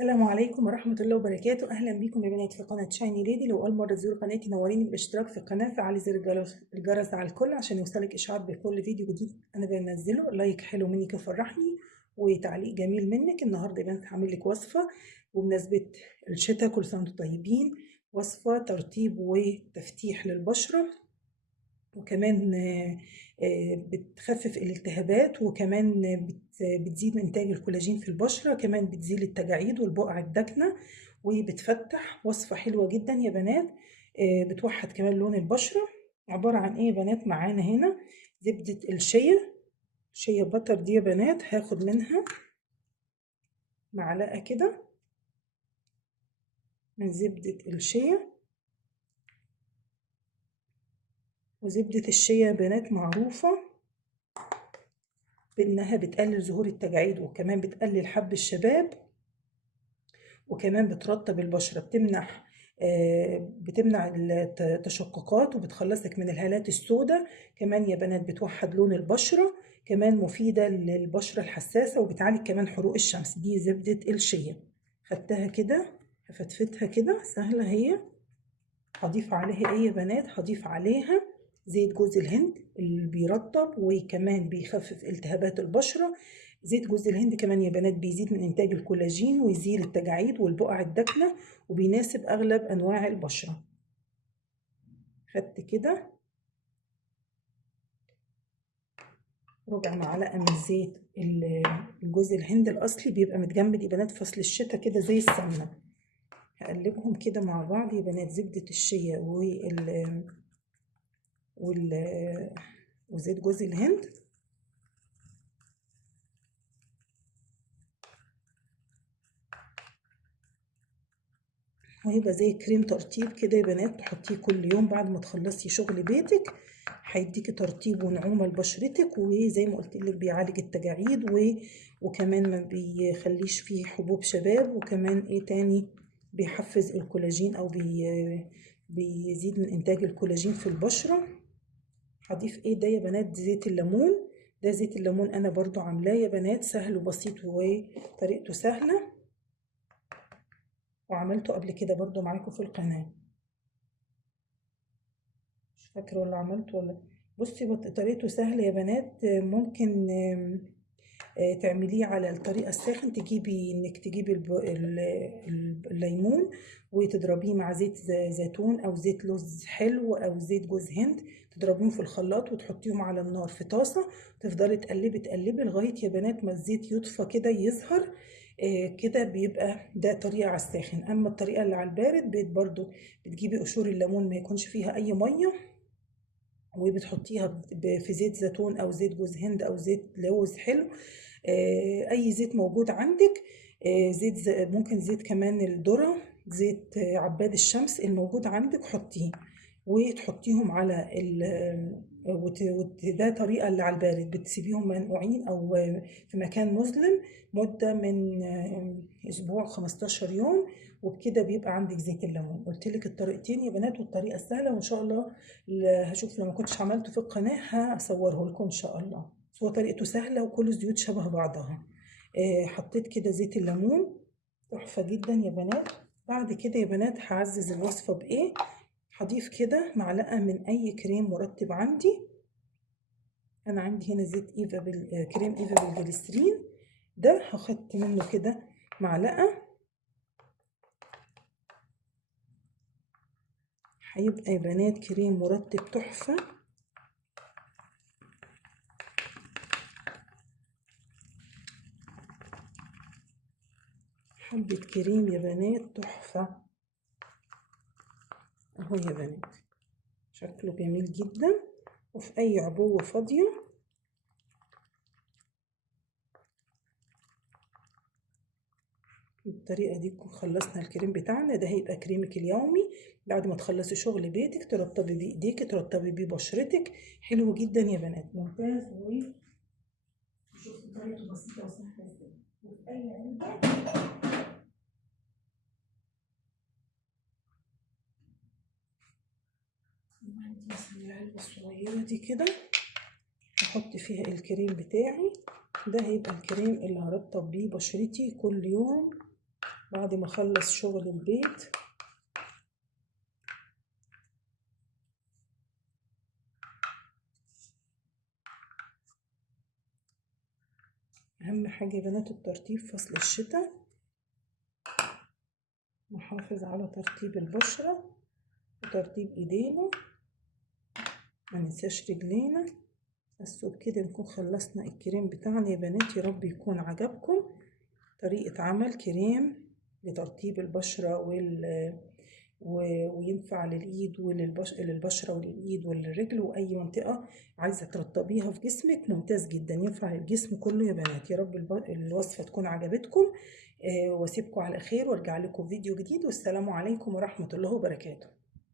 السلام عليكم ورحمة الله وبركاته. أهلا بكم يا بنات في قناة شايني ليدي. لو أول مرة تزوروا قناتي نوريني بالاشتراك في القناة، فعلي زر الجرس على الكل عشان يوصلك إشعار بكل فيديو جديد أنا بنزله. لايك حلو منك يفرحني وتعليق جميل منك. النهاردة يا بنات هعمل لك وصفة بمناسبة الشتاء، كل سنة وانتم طيبين. وصفة ترطيب وتفتيح للبشرة، وكمان بتخفف الالتهابات، وكمان بتزيد من إنتاج الكولاجين في البشرة، كمان بتزيل التجاعيد والبقع الداكنة وبتفتح. وصفة حلوة جدا يا بنات، بتوحد كمان لون البشرة. عبارة عن ايه يا بنات؟ معانا هنا زبدة شيا بطر دي يا بنات. هاخد منها معلقة كده من زبدة الشيا. وزبدة الشيا يا بنات معروفة بانها بتقلل ظهور التجاعيد، وكمان بتقلل حب الشباب، وكمان بترطب البشرة، بتمنع التشققات، وبتخلصك من الهالات السوداء. كمان يا بنات بتوحد لون البشرة، كمان مفيدة للبشرة الحساسة، وبتعالج كمان حروق الشمس. دي زبدة الشيا. خدتها كده هفتفتها كده سهلة هي. هضيف عليها ايه يا بنات؟ هضيف عليها زيت جوز الهند اللي بيرطب وكمان بيخفف التهابات البشرة. زيت جوز الهند كمان يا بنات بيزيد من إنتاج الكولاجين ويزيل التجاعيد والبقع الداكنة، وبيناسب أغلب أنواع البشرة. خدت كده ربع معلقة من زيت الجوز الهند الأصلي، بيبقى متجمد يا بنات فصل الشتاء كده زي السمنة. هقلبهم كده مع بعض يا بنات، زبدة الشيا وزيت جوز الهند. وهيبقى زي كريم ترطيب كده يا بنات، تحطيه كل يوم بعد ما تخلصي شغل بيتك. هيديكي ترطيب ونعومه لبشرتك، وزي ما قلت لك بيعالج التجاعيد وكمان ما بيخليش فيه حبوب شباب، وكمان ايه تاني؟ بيحفز الكولاجين او بيزيد من انتاج الكولاجين في البشره. هضيف ايه ده يا بنات؟ زيت الليمون. ده زيت الليمون انا برضو عاملاه يا بنات، سهل وبسيط وطريقته سهله، وعملته قبل كده برضو معاكم في القناه. مش فاكرة ولا عملته ولا. بصي طريقته سهلة يا بنات. ممكن تعمليه على الطريقة الساخن. انك تجيبي الليمون وتضربيه مع زيت زيتون او زيت لوز حلو او زيت جوز هند، تضربيهم في الخلاط وتحطيهم على النار في طاسة. تفضلي تقلبي لغاية يا بنات ما الزيت يطفى كده يظهر. كده بيبقى ده طريقة على الساخن. اما الطريقة اللي على البارد برضو بتجيبي قشور الليمون ما يكونش فيها اي مية، وبتحطيها في زيت زيتون او زيت جوز هند او زيت لوز حلو، اي زيت موجود عندك. ممكن زيت كمان الذرة، زيت عباد الشمس الموجود عندك حطيه، وتحطيهم على ده طريقة اللي على البارد. بتسيبيهم منقوعين او في مكان مظلم مدة من اسبوع 15 يوم، وبكده بيبقى عندك زيت الليمون. قلت لك الطريقتين يا بنات والطريقة السهلة، وان شاء الله هشوف لما كنتش عملته في القناة هصوره لكم ان شاء الله. هو طريقته سهلة وكل الزيوت شبه بعضها. حطيت كده زيت الليمون، تحفة جدا يا بنات. بعد كده يا بنات هعزز الوصفة بإيه؟ هضيف كده معلقة من أي كريم مرطب عندي. أنا عندي هنا زيت إيفا كريم إيفا بالجليسرين. ده هاخدت منه كده معلقة. هيبقى يا بنات كريم مرطب تحفة. حبة كريم يا بنات تحفة اهو يا بنات، شكله جميل جدا وفي اي عبوة فاضية. بالطريقة دي نكون خلصنا الكريم بتاعنا. ده هيبقى كريمك اليومي بعد ما تخلصي شغل بيتك، ترطبي بيه ايديك، ترطبي بيه بشرتك. حلو جدا يا بنات، ممتاز. وشوفوا طريقته بسيطة وسهلة ازاي. وفي اي علبة عندي مثلا العلبة الصغيرة دي كده، هحط فيها الكريم بتاعي. ده هيبقى الكريم اللي هرطب بيه بشرتي كل يوم بعد ما اخلص شغل البيت. اهم حاجة يا بنات الترطيب فصل الشتاء، نحافظ على ترطيب البشرة وترطيب ايدينا، ما ننساش رجلينا. بس وبكده نكون خلصنا الكريم بتاعنا يا بنات. يا رب يكون عجبكم طريقة عمل كريم لترطيب البشرة وينفع للإيد للبشرة وللإيد وللرجل وأي منطقة عايزة ترطبيها في جسمك. ممتاز جدا، ينفع للجسم كله يا بنات. يا رب الوصفة تكون عجبتكم. واسيبكم على خير وارجع لكم فيديو جديد، والسلام عليكم ورحمة الله وبركاته.